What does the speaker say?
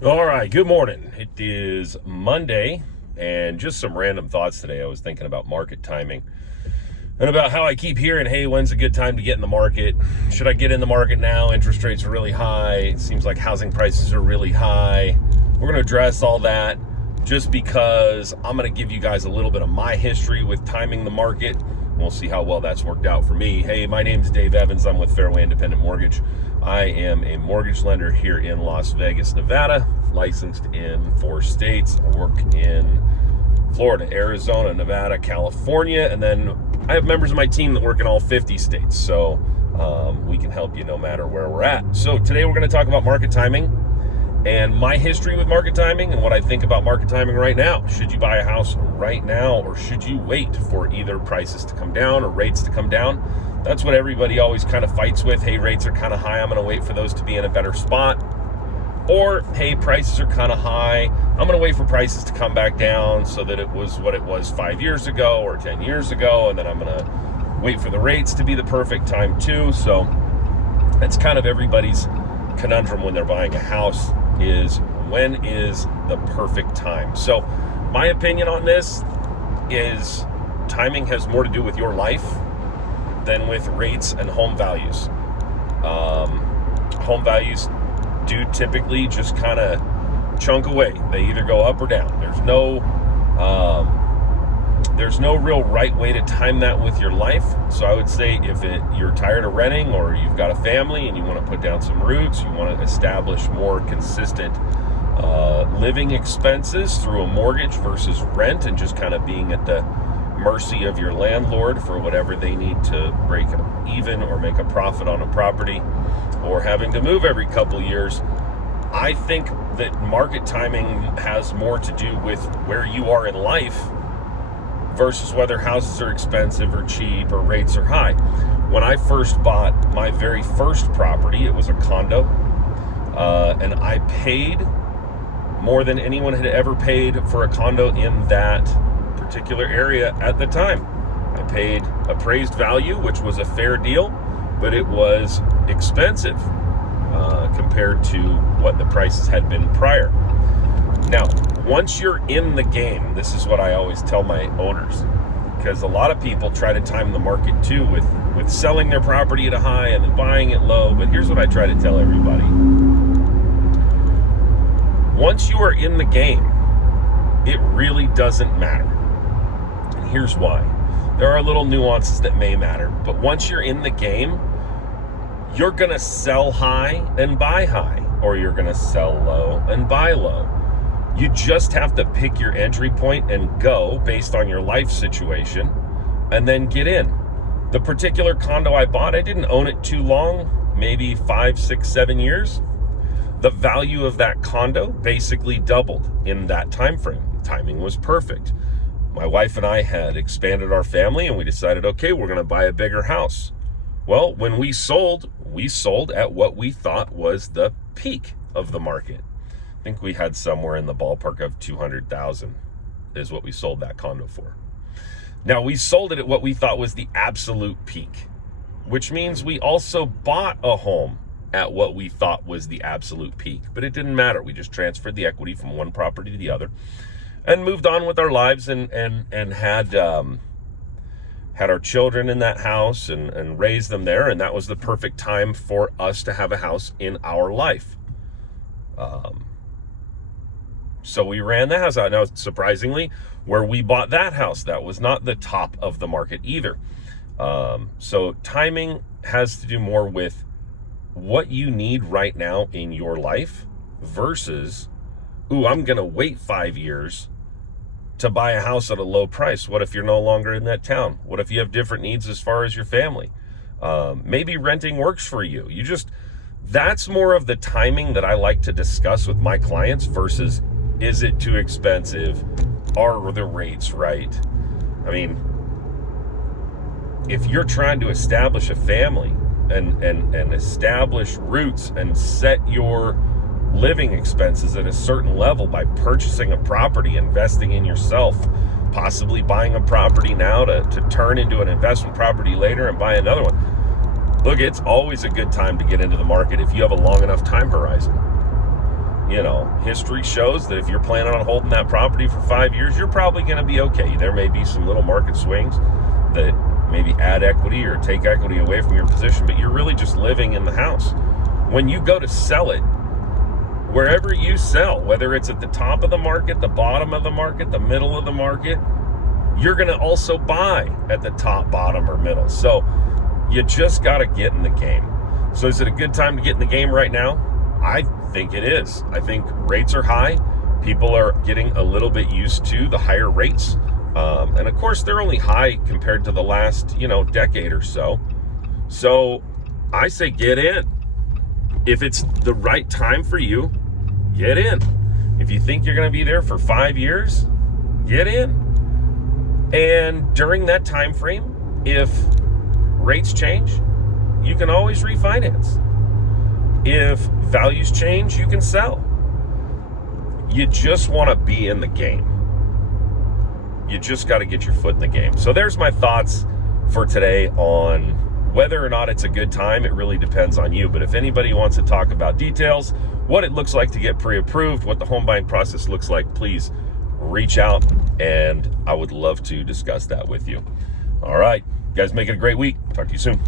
All right, good morning. It is Monday, and just some random thoughts today. I was thinking about market timing and about how I keep hearing, hey, when's a good time to get in the market? Should I get in the market now? Interest rates are really high. It seems like housing prices are really high. We're going to address all that just because I'm going to give you guys a little bit of my history with timing the market. We'll see how well that's worked out for me. Hey, my name's Dave Evans. I'm with Fairway Independent Mortgage. I am a mortgage lender here in Las Vegas, Nevada, licensed in 4 states. I work in Florida, Arizona, Nevada, California, and then I have members of my team that work in all 50 states. So we can help you no matter where we're at. So today we're going to talk about market timing and my history with market timing and what I think about market timing right now. Should you buy a house right now, or should you wait for either prices to come down or rates to come down? That's what everybody always kind of fights with. Hey, rates are kind of high. I'm going to wait for those to be in a better spot. Or, hey, prices are kind of high. I'm going to wait for prices to come back down so that it was what it was 5 years ago or 10 years ago. And then I'm going to wait for the rates to be the perfect time too. So that's kind of everybody's conundrum when they're buying a house, is when is the perfect time? So my opinion on this is timing has more to do with your life than with rates and home values. Home values do typically just kind of chunk away. They either go up or down. There's no real right way to time that with your life. So I would say if you're tired of renting, or you've got a family and you want to put down some roots, you want to establish more consistent living expenses through a mortgage versus rent, and just kind of being at the mercy of your landlord for whatever they need to break even or make a profit on a property, or having to move every couple years, I think that market timing has more to do with where you are in life versus whether houses are expensive or cheap or rates are high. When I first bought my very first property, it was a condo, and I paid more than anyone had ever paid for a condo in that particular area at the time. I paid appraised value, which was a fair deal, but it was expensive compared to what the prices had been prior. Now, once you're in the game, this is what I always tell my owners, because a lot of people try to time the market too with selling their property at a high and then buying it low. But here's what I try to tell everybody. Once you are in the game, it really doesn't matter. And here's why. There are little nuances that may matter, but once you're in the game, you're going to sell high and buy high, or you're going to sell low and buy low. You just have to pick your entry point and go based on your life situation, and then get in. The particular condo I bought, I didn't own it too long, maybe 5, 6, 7 years. The value of that condo basically doubled in that time frame. The timing was perfect. My wife and I had expanded our family, and we decided, okay, we're going to buy a bigger house. Well, when we sold at what we thought was the peak of the market. I think we had somewhere in the ballpark of $200,000 is what we sold that condo for. Now, we sold it at what we thought was the absolute peak, which means we also bought a home at what we thought was the absolute peak, but it didn't matter. We just transferred the equity from one property to the other and moved on with our lives, and had our children in that house and raised them there. And that was the perfect time for us to have a house in our life. So we ran the house out. Now, surprisingly, where we bought that house, that was not the top of the market either. So timing has to do more with what you need right now in your life versus, I'm going to wait 5 years to buy a house at a low price. What if you're no longer in that town? What if you have different needs as far as your family? Maybe renting works for you. That's more of the timing that I like to discuss with my clients versus, is it too expensive? Are the rates right? I mean, if you're trying to establish a family and establish roots and set your living expenses at a certain level by purchasing a property, investing in yourself, possibly buying a property now to turn into an investment property later and buy another one. Look, it's always a good time to get into the market if you have a long enough time horizon. history shows that if you're planning on holding that property for 5 years, you're probably going to be okay. There may be some little market swings that maybe add equity or take equity away from your position, but you're really just living in the house. When you go to sell it, wherever you sell, whether it's at the top of the market, the bottom of the market, the middle of the market, you're going to also buy at the top, bottom, or middle. So you just got to get in the game. So is it a good time to get in the game right now? I think it is. I think rates are high. People are getting a little bit used to the higher rates. And of course, they're only high compared to the last, decade or so. So I say get in. If it's the right time for you, get in. If you think you're going to be there for 5 years, get in. And during that time frame, if rates change, you can always refinance. If values change, you can sell. You just want to be in the game. You just got to get your foot in the game. So there's my thoughts for today on whether or not it's a good time. It really depends on you. But if anybody wants to talk about details, what it looks like to get pre-approved, what the home buying process looks like, please reach out, and I would love to discuss that with you. All right, you guys, make it a great week. Talk to you soon.